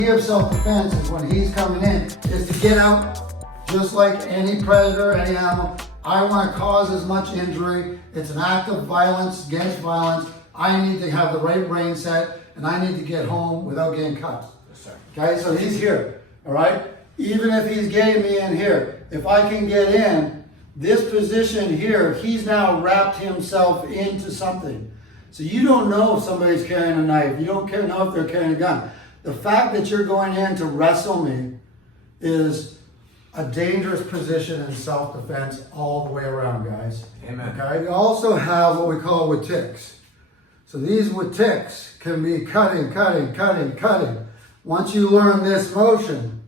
idea of self-defense is when he's coming in, is to get out just like any predator, any animal. I want to cause as much injury. It's an act of violence against violence. I need to have the right brain set, and I need to get home without getting cut. Okay, so he's here, all right? Even if he's getting me in here, if I can get in this position here, he's now wrapped himself into something. So you don't know if somebody's carrying a knife. You don't know if they're carrying a gun. The fact that you're going in to wrestle me is a dangerous position in self-defense all the way around, guys. Amen. Okay. We also have what we call with ticks. So these with ticks can be cutting. Once you learn this motion,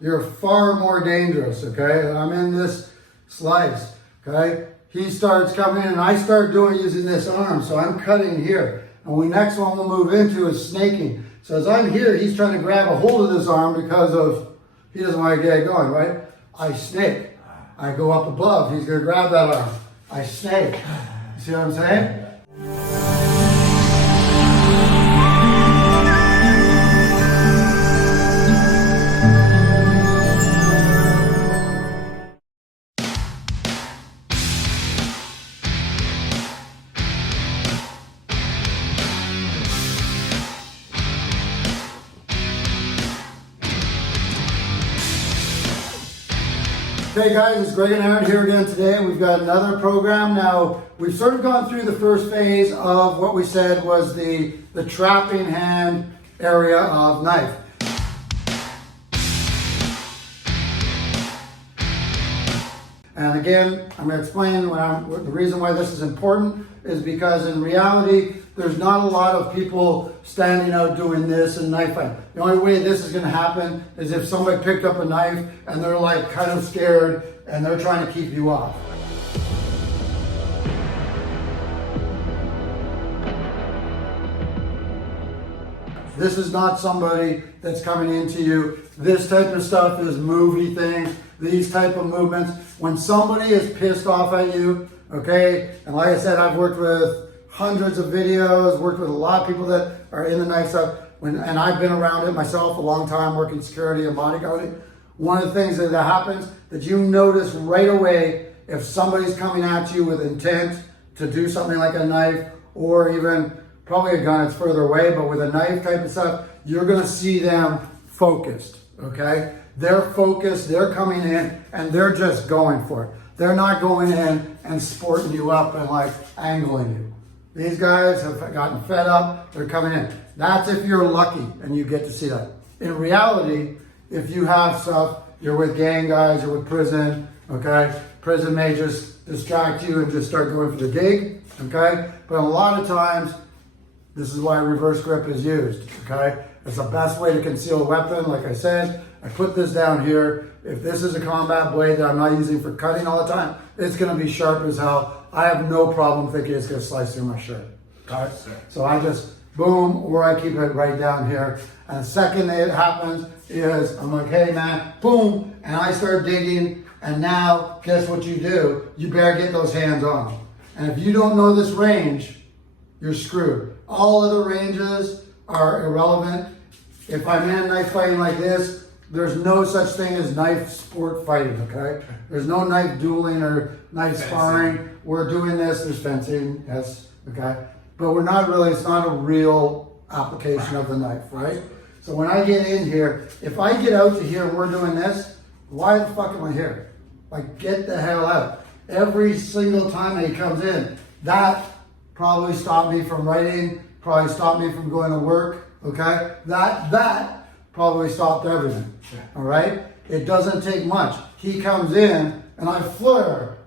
you're far more dangerous. Okay. I'm in this slice. Okay. He starts coming in and I start using this arm. So I'm cutting here. And the next one we'll move into is snaking. So as I'm here, he's trying to grab a hold of this arm because he doesn't want to get it going, right? I snake. I go up above. He's going to grab that arm. I snake. You see what I'm saying? Hey guys, it's Greg and Aaron here again today. We've got another program. Now, we've sort of gone through the first phase of what we said was the trapping hand area of knife. And again, I'm going to explain the reason why this is important is because in reality, there's not a lot of people standing out doing this in knife fight. The only way this is going to happen is if somebody picked up a knife and they're like kind of scared and they're trying to keep you off. This is not somebody that's coming into you. This type of stuff is movie things, these type of movements. When somebody is pissed off at you, okay, and like I said, I've worked with hundreds of videos, worked with a lot of people that are in the knife stuff, and I've been around it myself a long time working security and bodyguarding. One of the things that happens that you notice right away if somebody's coming at you with intent to do something like a knife or even probably a gun, it's further away, but with a knife type of stuff, you're gonna see them focused, okay? They're focused, they're coming in, and they're just going for it. They're not going in and sporting you up and like angling you. These guys have gotten fed up, they're coming in. That's if you're lucky and you get to see that. In reality, if you have stuff, you're with gang guys, you're with prison, okay? Prison may just distract you and just start going for the gig, okay? But a lot of times, this is why reverse grip is used, okay? It's the best way to conceal a weapon. Like I said, I put this down here. If this is a combat blade that I'm not using for cutting all the time, it's gonna be sharp as hell. I have no problem thinking it's gonna slice through my shirt, okay? So I just boom, or I keep it right down here. And the second that it happens is I'm like, hey man, boom, and I start digging, and now guess what you do? You better get those hands on. And if you don't know this range, you're screwed. All other ranges are irrelevant. If I'm in knife fighting like this, there's no such thing as knife sport fighting, okay? There's no knife dueling or knife sparring. We're doing this, there's fencing, yes, okay? But we're not really, it's not a real application of the knife, right? So when I get in here, if I get out to here and we're doing this, why the fuck am I here? Like, get the hell out. Every single time that he comes in, that probably stopped me from writing, probably stopped me from going to work, okay? That probably stopped everything, all right? It doesn't take much. He comes in and I flare,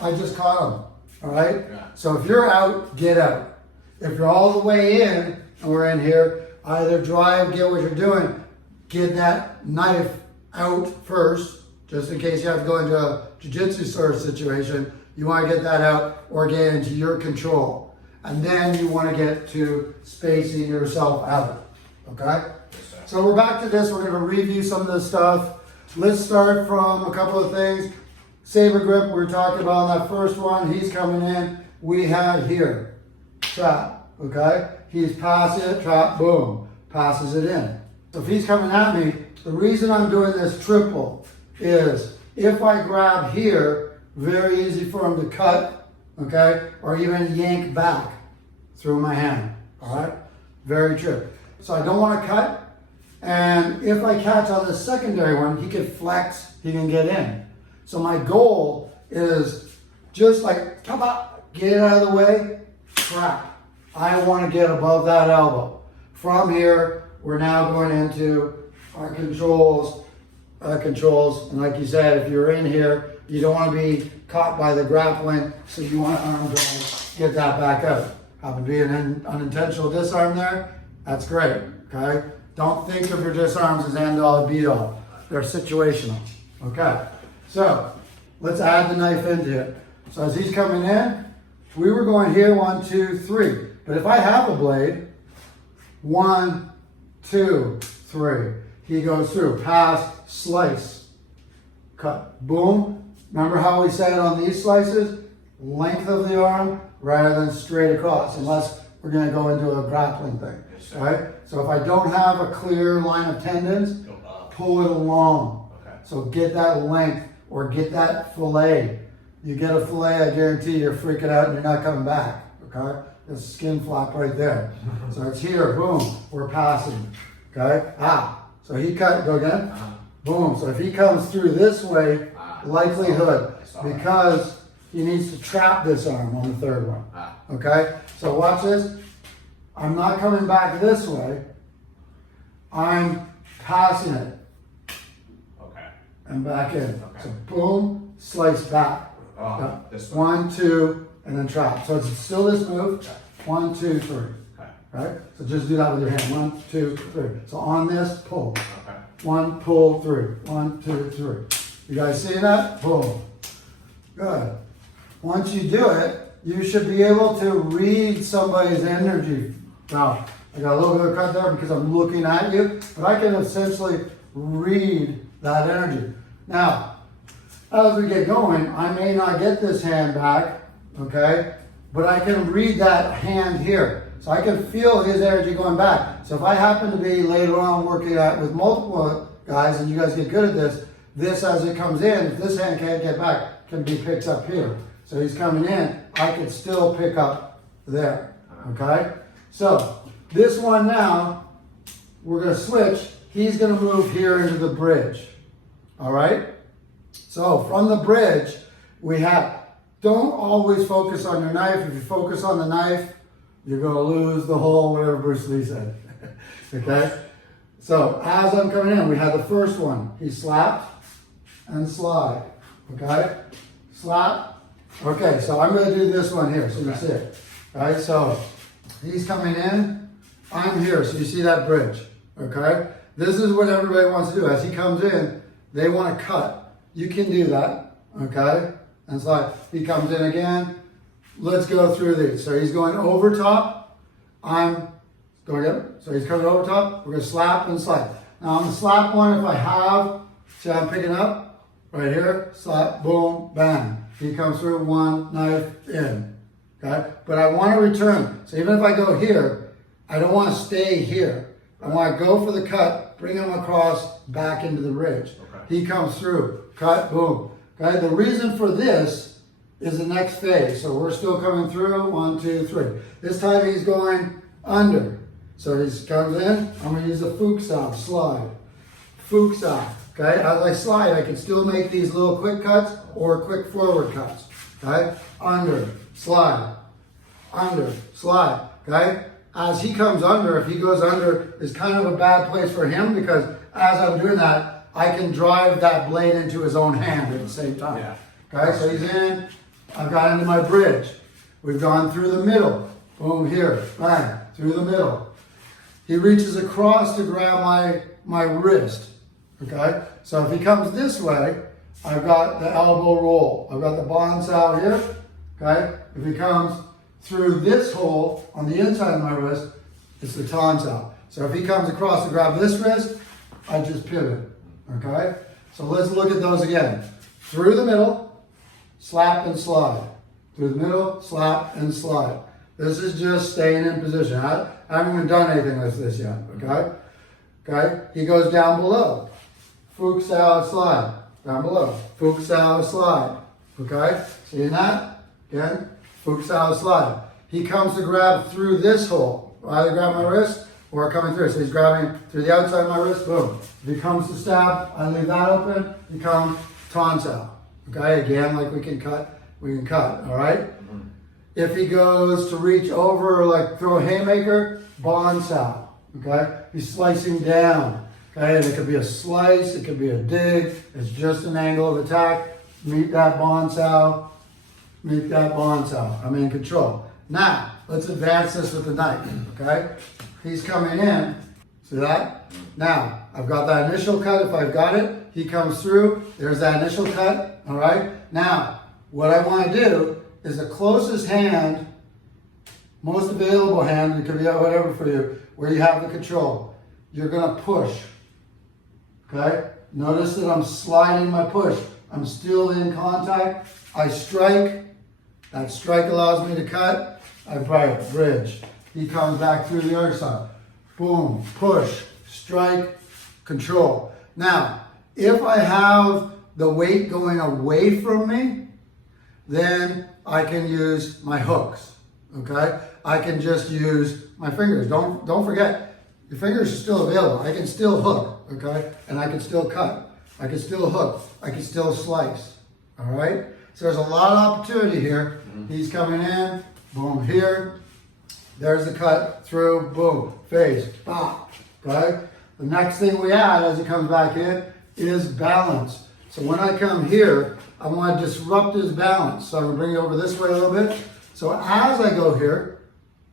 I just caught him, all right? So if you're out, get out. If you're all the way in and we're in here, either drive, get what you're doing, get that knife out first, just in case you have to go into a jiu-jitsu sort of situation. You want to get that out or get into your control. And then you want to get to spacing yourself out, okay? So we're back to this. We're going to review some of this stuff. Let's start from a couple of things. Saber grip, we were talking about that first one. He's coming in. We have here, trap, okay? He's passing it, trap, boom, passes it in, So if he's coming at me, the reason I'm doing this triple is if I grab here, very easy for him to cut, okay, or even yank back through my hand, all right? Very true. So I don't want to cut, and if I catch on the secondary one, he can flex, he can get in. So my goal is just like, come on, get it out of the way, trap. I want to get above that elbow. From here, we're now going into our controls, and like you said, if you're in here, you don't want to be caught by the grappling, so you want to arm drive, get that back out. Happen to be an unintentional disarm there, that's great, okay? Don't think of your disarms as end all be all. They're situational, okay? So, let's add the knife into it. So as he's coming in, we were going here, 1, 2, 3. But if I have a blade, 1, 2, 3. He goes through, pass, slice, cut, boom. Remember how we said on these slices? Length of the arm rather than straight across, unless we're gonna go into a grappling thing, right? So if I don't have a clear line of tendons, pull it along. Okay. So get that length or get that fillet. You get a fillet, I guarantee you're freaking out and you're not coming back, okay? There's a skin flap right there. So it's here, boom, we're passing, okay? So he cut, go again, boom. So if he comes through this way, likelihood, because he needs to trap this arm on the third one, okay? So watch this. I'm not coming back this way. I'm passing it. Okay. And back in. Okay. So boom, slice back. This way. 1, 2, and then trap. So it's still this move. 1, 2, 3. Okay. Right? So just do that with your hand. 1, 2, 3. So on this, pull. Okay. 1, pull, 3. 1, 2, 3. You guys see that? Pull. Good. Once you do it, you should be able to read somebody's energy. Now, I got a little bit of cut there because I'm looking at you, but I can essentially read that energy. Now, as we get going, I may not get this hand back, okay? But I can read that hand here. So I can feel his energy going back. So if I happen to be later on working with multiple guys and you guys get good at this as it comes in, if this hand can't get back, can be picked up here. So he's coming in, I can still pick up there, okay? So this one now, we're gonna switch. He's gonna move here into the bridge, all right? So from the bridge, don't always focus on your knife. If you focus on the knife, you're gonna lose the whole, whatever Bruce Lee said, okay? So as I'm coming in, we had the first one. He slapped and slide, okay? Slap. Okay, so I'm gonna do this one here, so you see it, right? So he's coming in, I'm here, so you see that bridge, okay? This is what everybody wants to do. As he comes in, they wanna cut. You can do that, okay? And slide. He comes in again. Let's go through these. So he's going over top. I'm going up. So he's coming over top. We're gonna slap and slide. Now on the slap one, if I have, see how I'm picking up? Right here, slap, boom, bang. He comes through, one knife in, okay? But I want to return. So even if I go here, I don't want to stay here. I want to go for the cut, bring him across, back into the ridge. Okay. He comes through, cut, boom. Okay, the reason for this is the next phase. So we're still coming through, 1, 2, 3. This time he's going under. So he comes in, I'm gonna use a Fuchs-Auf, slide. Fuchs-Auf, okay? As I slide, I can still make these little quick cuts or quick forward cuts, okay? Under, slide, okay? As he comes under, if he goes under, is kind of a bad place for him because as I'm doing that, I can drive that blade into his own hand at the same time. Yeah. Okay, so he's in, I've got into my bridge. We've gone through the middle, boom, here, bang, through the middle. He reaches across to grab my wrist, okay? So if he comes this way, I've got the elbow roll. I've got the Bonsau here, okay? If he comes through this hole on the inside of my wrist, it's the Tonsau. So if he comes across to grab this wrist, I just pivot, okay? So let's look at those again. Through the middle, slap and slide. Through the middle, slap and slide. This is just staying in position. I haven't even done anything with this yet, okay? Okay, he goes down below. Fukusawa slide, down below. Fukusawa slide. Okay, seeing that? Again, Fukusawa slide. He comes to grab through this hole. Either grab my wrist or coming through. So he's grabbing through the outside of my wrist, boom. If he comes to stab, I leave that open, he comes Tonsao. Okay, again, like we can cut, all right? If he goes to reach over, like throw a haymaker, Bonsao. Okay, he's slicing down. Okay, and it could be a slice, it could be a dig, it's just an angle of attack. Meet that Bonsao, meet that Bonsao. I'm in control. Now, let's advance this with the knife, okay? He's coming in, see that? Now, I've got that initial cut, if I've got it, he comes through, there's that initial cut, all right? Now, what I want to do is the closest hand, most available hand, it could be whatever for you, where you have the control. You're gonna push, okay? Notice that I'm sliding my push. I'm still in contact. I strike. That strike allows me to cut. I bridge. He comes back through the other side. Boom, push, strike, control. Now, if I have the weight going away from me, then I can use my hooks, okay? I can just use my fingers. Don't forget, your fingers are still available. I can still hook, okay? And I can still cut. I can still hook. I can still slice, all right? So there's a lot of opportunity here. He's coming in, boom, here. There's the cut, through, boom, face, pop, okay? The next thing we add as he comes back in is balance. So when I come here, I want to disrupt his balance. So I'm going to bring it over this way a little bit. So as I go here,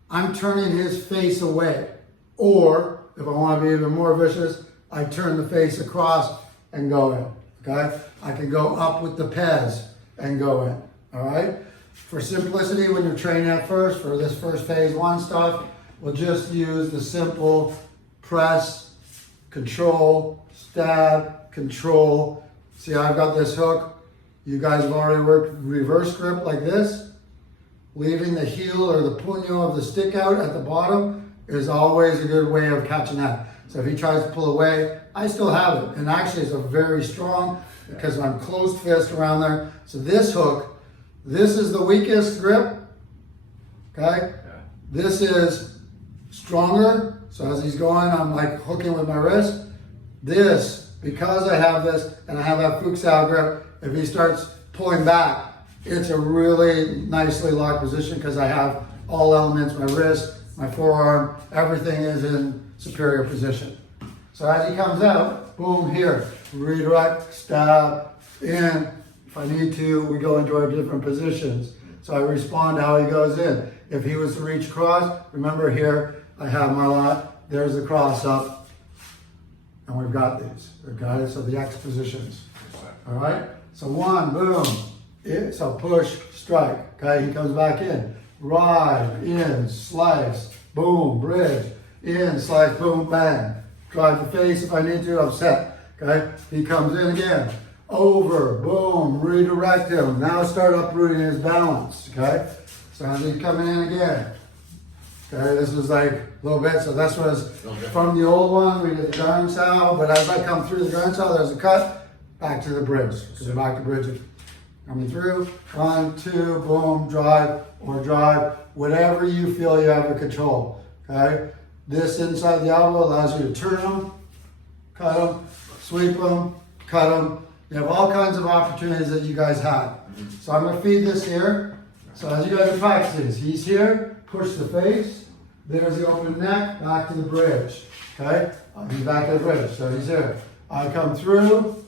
I'm turning his face away. Or, if I want to be even more vicious, I turn the face across and go in, okay? I can go up with the Pez and go in, all right? For simplicity, when you're training at first, for this first phase 1 stuff, we'll just use the simple press, control, stab, control. See how I've got this hook? You guys have already worked reverse grip like this. Leaving the heel or the puño of the stick out at the bottom is always a good way of catching that. So if he tries to pull away, I still have it. And actually it's a very strong, because I'm closed fist around there. So this hook, this is the weakest grip, okay? This is stronger. So as he's going, I'm like hooking with my wrist. This, because I have this and I have that Fukusawa grip, if he starts pulling back, it's a really nicely locked position because I have all elements, my wrist, my forearm, everything is in superior position. So as he comes out, boom, here, redirect, stab, in. If I need to, we go into our different positions. So I respond to how he goes in. If he was to reach across, remember here, I have my lot, there's the cross up, and we've got these. We've got it, so the X positions. All right? So 1, boom. So push, strike. Okay, he comes back in. Ride, in, slice, boom, bridge. In, slice, boom, bang. Drive the face if I need to, I'm set. Okay, he comes in again. Over, boom, redirect him. Now start uprooting his balance. Okay, so as he's coming in again. Okay, this is like a little bit, so this was from the old one, we did the garden sow, but as I come through the garden sow, there's a cut, back to the bridge. So back to bridge. Coming through, 1, 2, boom, drive or drive, whatever you feel you have the control, okay? This inside the elbow allows you to turn them, cut them, sweep them, cut them. You have all kinds of opportunities that you guys have. So I'm gonna feed this here. So as you guys are practicing, he's here, push the face, there's the open neck, back to the bridge, okay? He's back to the bridge, so he's here. I come through,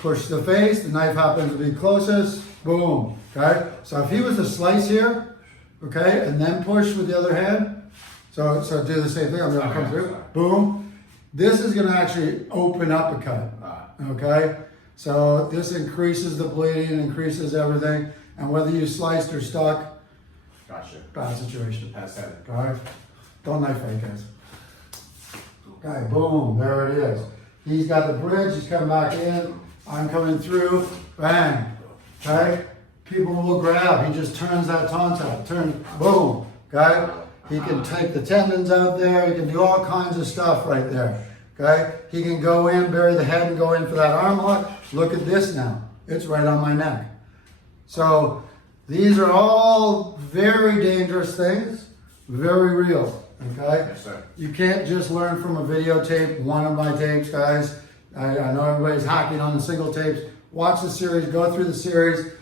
push the face, the knife happens to be closest, boom, okay? So if he was to slice here, okay, and then push with the other hand, so do the same thing, I'm gonna come through, boom. This is gonna actually open up a cut, okay? So this increases the bleeding, increases everything, and whether you sliced or stuck, Gotcha. bad situation. That's it. Okay? Don't knife fight, guys. Okay, boom, there it is. He's got the bridge, he's coming back in, I'm coming through, bang, okay? People will grab, he just turns that Tonsao, boom, okay? He can take the tendons out there, he can do all kinds of stuff right there. Okay? He can go in, bury the head, and go in for that arm lock. Look at this now. It's right on my neck. So these are all very dangerous things, very real. Okay? Yes, sir. You can't just learn from a videotape, one of my tapes, guys. I know everybody's hacking on the single tapes. Watch the series, go through the series,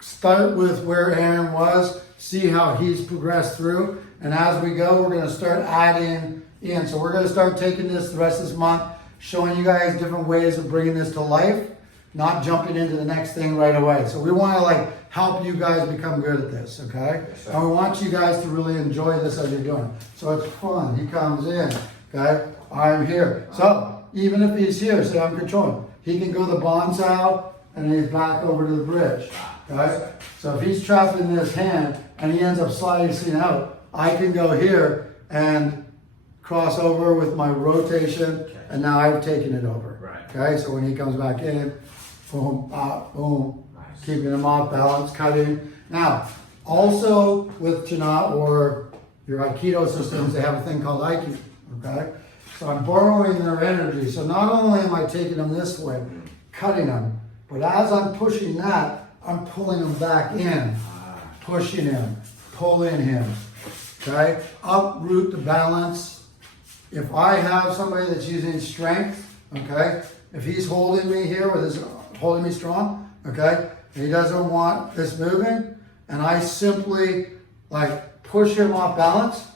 start with where Aaron was, see how he's progressed through, and as we go, we're going to start adding in. So we're going to start taking this the rest of this month, showing you guys different ways of bringing this to life, not jumping into the next thing right away. So we want to like help you guys become good at this, okay? Yes, sir. And we want you guys to really enjoy this as you're doing. So it's fun. He comes in, okay? I'm here. So even if he's here, say I'm controlling, he can go the bonsai and then he's back over to the bridge, okay? So if he's trapped in this hand and he ends up sliding out, I can go here and cross over with my rotation, and now I've taken it over. Right. Okay, so when he comes back in, boom, boom, Nice. keeping him off balance, cutting. Now, also with Chana or your Aikido systems, they have a thing called Aikido. Okay, so I'm borrowing their energy. So not only am I taking them this way, cutting them, but as I'm pushing that, I'm pulling them back in, pushing him, pulling him. Okay, uproot the balance. If I have somebody that's using strength, okay, if he's holding me here with his holding me strong, okay, and he doesn't want this moving, and I simply like push him off balance.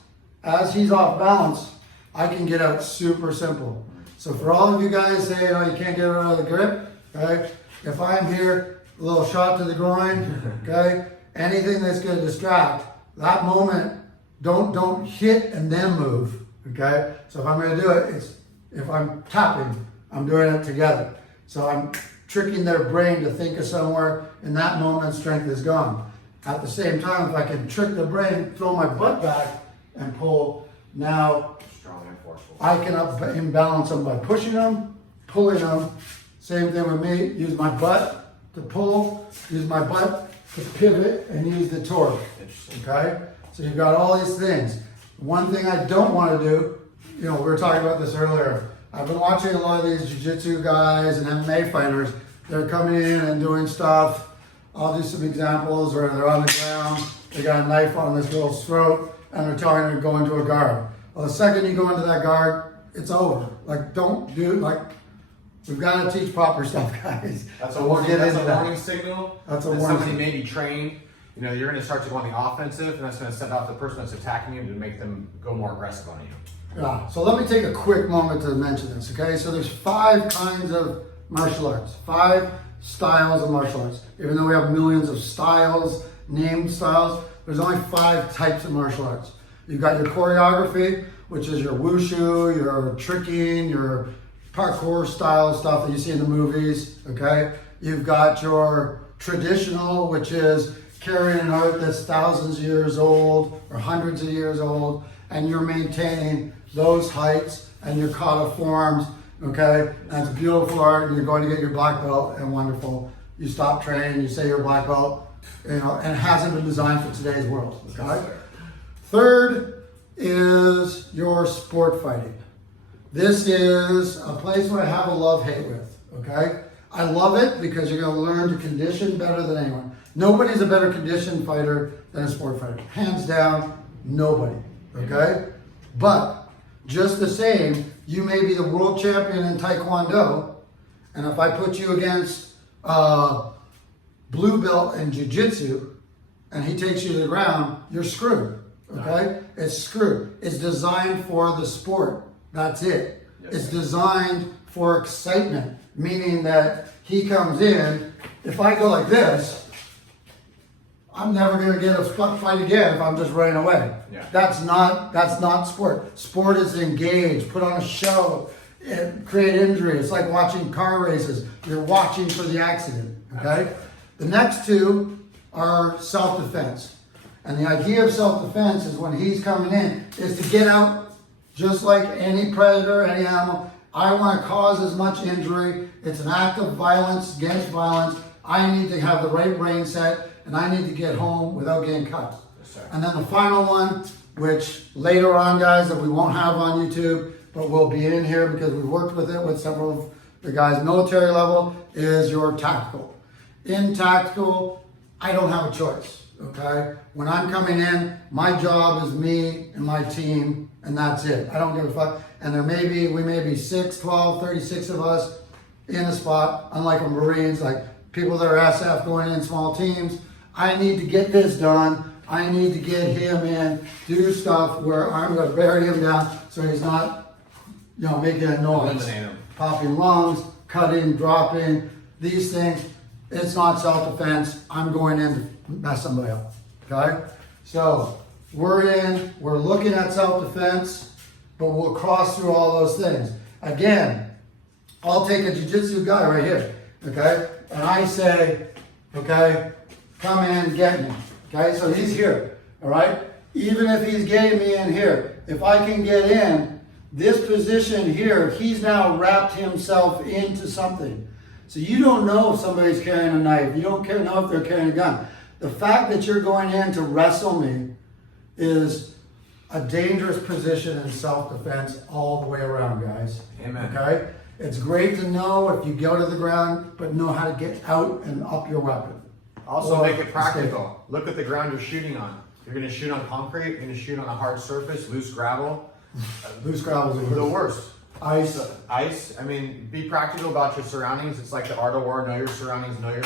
As he's off balance, I can get out super simple. So for all of you guys say, you can't get out of the grip, okay, if I'm here, a little shot to the groin, okay, anything that's going to distract, that moment, don't hit and then move, okay? So if I'm going to do it, if I'm tapping, I'm doing it together. So I'm tricking their brain to think of somewhere, in that moment, strength is gone. At the same time, if I can trick the brain, throw my butt back and pull, now Strong and forceful. I can imbalance them by pushing them, pulling them. Same thing with me, use my butt to pull, use my butt to pivot, and use the torque, Interesting. okay? So you've got all these things. One thing I don't want to do, we were talking about this earlier. I've been watching a lot of these jiu-jitsu guys and MMA fighters. They're coming in and doing stuff. I'll do some examples where they're on the ground, they got a knife on this girl's throat, and they're telling her to go into a guard. Well, the second you go into that guard, it's over. Like, don't do, like, we've got to teach proper stuff, guys. That's a So warning. get That's into a that. warning signal. That's a that warning somebody signal. may be trained. You're going to start to go on the offensive, and that's going to set off the person that's attacking you to make them go more aggressive on you. Yeah, so let me take a quick moment to mention this, okay? So there's 5 kinds of martial arts, 5 styles of martial arts. Even though we have millions of styles, named styles, there's only 5 types of martial arts. You've got your choreography, which is your wushu, your tricking, your parkour style stuff that you see in the movies, okay? You've got your traditional, which is carrying an art that's thousands of years old or hundreds of years old, and you're maintaining those heights and your kata forms, okay? That's beautiful art, and you're going to get your black belt, and wonderful. You stop training, you say you're a black belt, and it hasn't been designed for today's world, okay? Third is your sport fighting. This is a place where I have a love-hate with, okay? I love it because you're gonna learn to condition better than anyone. Nobody's a better conditioned fighter than a sport fighter. Hands down, nobody, okay? But just the same, you may be the world champion in Taekwondo, and if I put you against blue belt in Jiu-Jitsu, and he takes you to the ground, you're screwed, okay? It's screwed. It's designed for the sport. That's it. Yes. It's designed for excitement, meaning that he comes in, if I go like this, I'm never gonna get a fight again if I'm just running away. Yeah. That's not sport. Sport is engage, put on a show, and create injury. It's like watching car races. You're watching for the accident, okay? The next 2 are self-defense. And the idea of self-defense is when he's coming in, is to get out just like any predator, any animal. I want to cause as much injury. It's an act of violence against violence. I need to have the right brain set, and I need to get home without getting cut. Yes, sir. And then the final one, which later on, guys, that we won't have on YouTube, but will be in here because we've worked with it with several of the guys military level, is your tactical. In tactical, I don't have a choice, okay? When I'm coming in, my job is me and my team, and that's it. I don't give a fuck. And we may be 6, 12, 36 of us in a spot, unlike a Marines, like people that are SF going in small teams. I need to get this done. I need to get him in, do stuff where I'm gonna bury him down so he's not, making a noise. Eliminate him. Popping lungs, cutting, dropping, these things. It's not self-defense. I'm going in to mess somebody up, okay? So we're looking at self-defense, but we'll cross through all those things. Again, I'll take a jiu-jitsu guy right here, okay? And I say, okay, come in, get me, okay? So he's here, all right? Even if he's getting me in here, if I can get in, this position here, he's now wrapped himself into something. So you don't know if somebody's carrying a knife. You don't know if they're carrying a gun. The fact that you're going in to wrestle me is a dangerous position in self-defense all the way around, guys. Amen. Okay? It's great to know if you go to the ground, but know how to get out and up your weapon. Also Or make it escape. practical. Look at the ground you're shooting on. You're gonna shoot on concrete, you're gonna shoot on a hard surface, loose gravel. Loose gravel is The worst. Ice. Ice, be practical about your surroundings. It's like the art of war. Know your surroundings, know your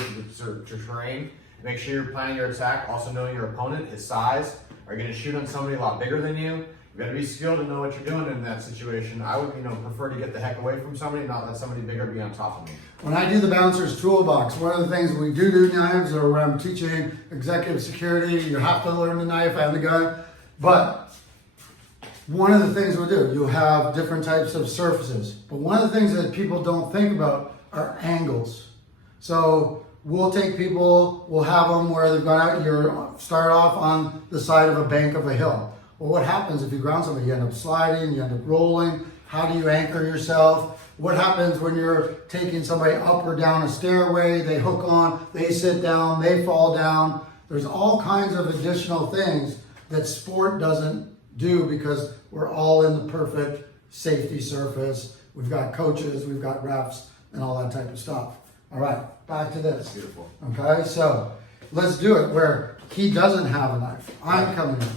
terrain. Make sure you're planning your attack. Also knowing your opponent, his size. Are you gonna shoot on somebody a lot bigger than you? You gotta be skilled and know what you're doing in that situation. I would, prefer to get the heck away from somebody, not let somebody bigger be on top of me. When I do the bouncer's toolbox, one of the things we do knives, or when I'm teaching executive security, you have to learn the knife and the gun. But one of the things we'll do, you'll have different types of surfaces. But one of the things that people don't think about are angles. So we'll take people, we'll have them where they've gone out, you start off on the side of a bank of a hill. Well, what happens if you ground somebody? You end up sliding, you end up rolling. How do you anchor yourself? What happens when you're taking somebody up or down a stairway? They hook on, they sit down, they fall down. There's all kinds of additional things that sport doesn't do because we're all in the perfect safety surface. We've got coaches, we've got refs, and all that type of stuff. All right, back to this. Beautiful. Okay, so let's do it where he doesn't have a knife. I'm coming in.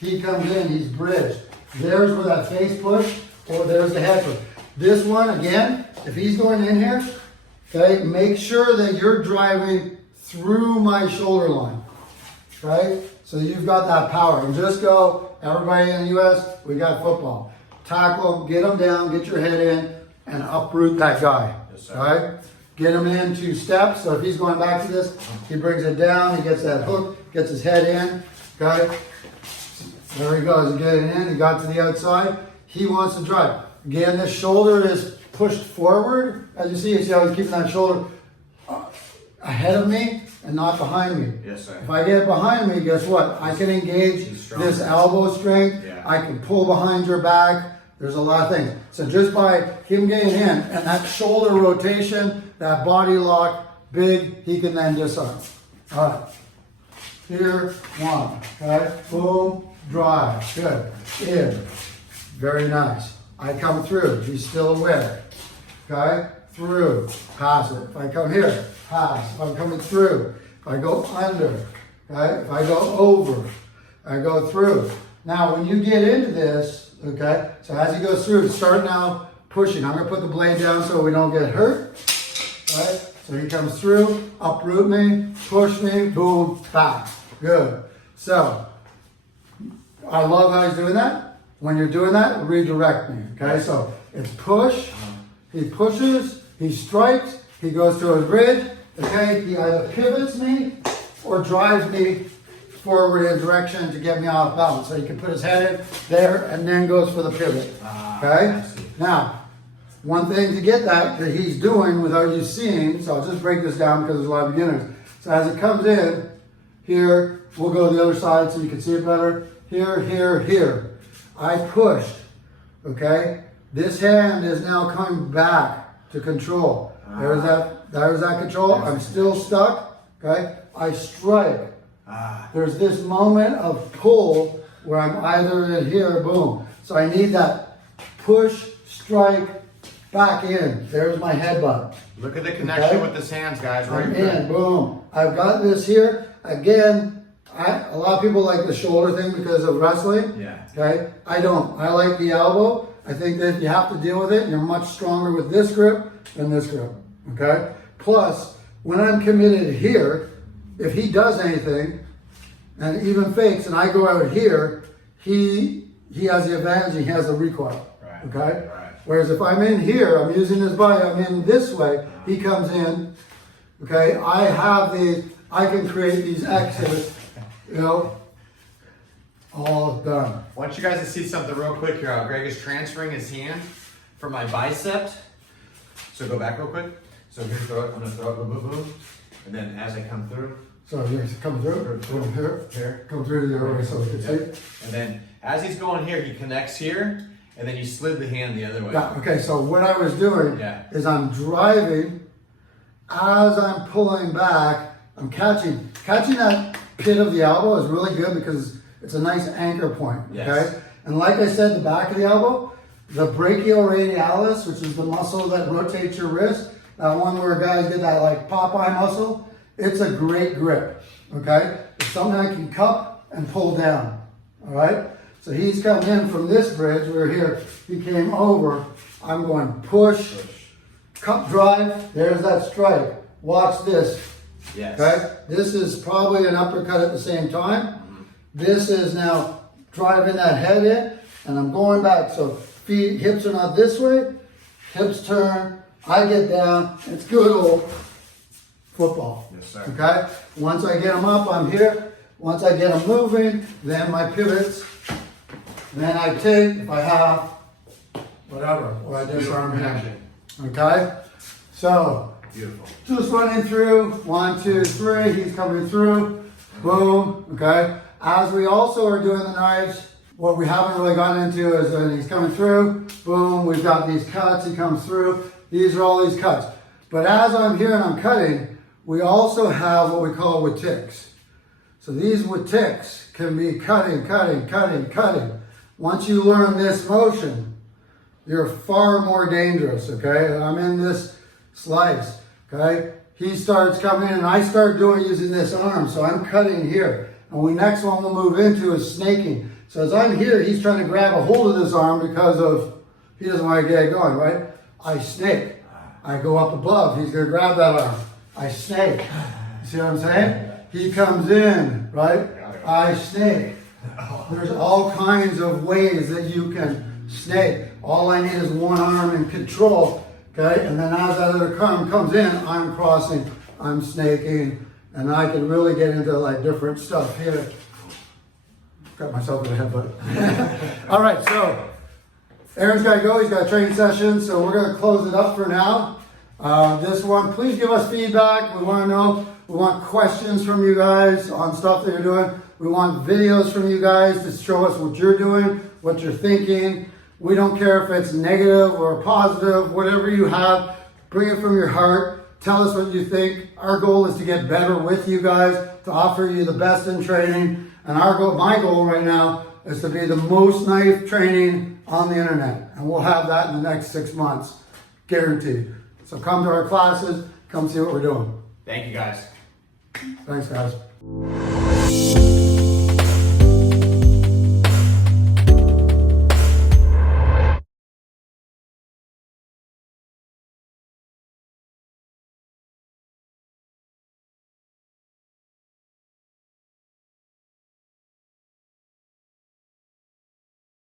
He comes in, he's bridged. There's where that face push, or there's the head push. This one, again, if he's going in here, okay, make sure that you're driving through my shoulder line. Okay? So you've got that power. And just go, everybody in the US, we got football. Tackle, get him down, get your head in, and uproot that guy. Yes, sir. All right? Get him in 2 steps. So if he's going back to this, he brings it down, he gets that hook, gets his head in. Okay? There he goes, he's getting in, he got to the outside. He wants to drive. Again, this shoulder is pushed forward. As you see how he's keeping that shoulder ahead of me and not behind me. Yes, sir. If I get behind me, guess what? I can engage this elbow strength. Yeah. I can pull behind your back. There's a lot of things. So just by him getting in and that shoulder rotation, that body lock, big, he can then disarm. All right. Here, 1. Okay. Boom. Drive. Good. In. Very nice. I come through. He's still aware. Okay. Through. Pass it. If I come here, pass. If I'm coming through. If I go under. Okay. If I go over. I go through. Now, when you get into this, okay, so as he goes through, start now pushing. I'm going to put the blade down so we don't get hurt. Right? So he comes through, uproot me, push me, boom, back. Good. So, I love how he's doing that. When you're doing that, redirect me. Okay, so it's push, he pushes, he strikes, he goes through his bridge. Okay, he either pivots me or drives me forward in a direction to get me off balance. So he can put his head in there and then goes for the pivot. Okay? Now, one thing to get that he's doing without you seeing, so I'll just break this down because there's a lot of beginners. So as it comes in, here, we'll go to the other side so you can see it better. Here, here, here. I pushed. Okay? This hand is now coming back to control. There's that control. I'm still stuck. Okay? I strike. There's this moment of pull where I'm either in here, boom. So I need that push, strike, back in. There's my headbutt. Look at the connection Okay. with his hands, guys. Right I'm there. in, boom. I've got this here. Again, a lot of people like the shoulder thing because of wrestling. Yeah. Okay, I don't. I like the elbow. I think that you have to deal with it. You're much stronger with this grip than this grip. Okay. Plus, when I'm committed here, if he does anything and even fakes, and I go out here, he has the advantage. He has the recoil. Right. Okay. Right. Whereas if I'm in here, I'm using his body. I'm in this way. He comes in. Okay. I have these. I can create these X's. You know. All done. I want you guys to see something real quick here. Greg is transferring his hand from my bicep. So go back real quick. So here, throw it. I'm gonna throw it, boom, boom, boom. And then as I come through, So you come through. Come here. here. Come through the other way so we can Yep. see. And then as he's going here, he connects here, and then you slid the hand the other way. Yeah, okay, so what I was doing Yeah. is I'm driving, as I'm pulling back, I'm catching that pit of the elbow is really good because it's a nice anchor point, Yes. okay? And like I said, the back of the elbow, the brachioradialis, which is the muscle that rotates your wrist, that one where guys get that like Popeye muscle, it's a great grip, okay? It's something I can cup and pull down, all right? So he's come in from this bridge, we're here, he came over, I'm going push, cup drive, there's that strike. Watch this, Yes. okay? This is probably an uppercut at the same time. This is now driving that head in, and I'm going back. So feet, hips are not this way, hips turn, I get down, it's good old football. Yes, sir. Okay? Once I get them up, I'm here. Once I get them moving, then my pivots. Then I take, if I have, whatever, or I disarm him. connection. Okay? So, Beautiful. just running through, 1, 2, 3, he's coming through, boom, okay? As we also are doing the knives, what we haven't really gotten into is that he's coming through, boom, we've got these cuts, he comes through, these are all these cuts. But as I'm here and I'm cutting, we also have what we call with ticks. So these with ticks can be cutting, cutting, cutting, cutting. Once you learn this motion, you're far more dangerous, okay? I'm in this slice, okay? He starts coming in and I start using this arm, so I'm cutting here. And next one we'll move into is snaking. So as I'm here, he's trying to grab a hold of this arm because of, he doesn't want to get it going, right? I snake. I go up above, he's gonna grab that arm. I snake. You see what I'm saying? He comes in, right? I snake. There's all kinds of ways that you can snake. All I need is one arm in control, okay? And then as that other arm comes in, I'm crossing, I'm snaking, and I can really get into like different stuff here. Got myself in the headbutt. All right, so Aaron's got to go. He's got a training session, so we're going to close it up for now. This one, please give us feedback. We want to know. We want questions from you guys on stuff that you're doing. We want videos from you guys to show us what you're doing, what you're thinking. We don't care if it's negative or positive, whatever you have, bring it from your heart. Tell us what you think. Our goal is to get better with you guys, to offer you the best in training. And my goal right now is to be the most knife training on the internet. And we'll have that in the next 6 months, guaranteed. So come to our classes, come see what we're doing. Thank you, guys. Thanks, guys.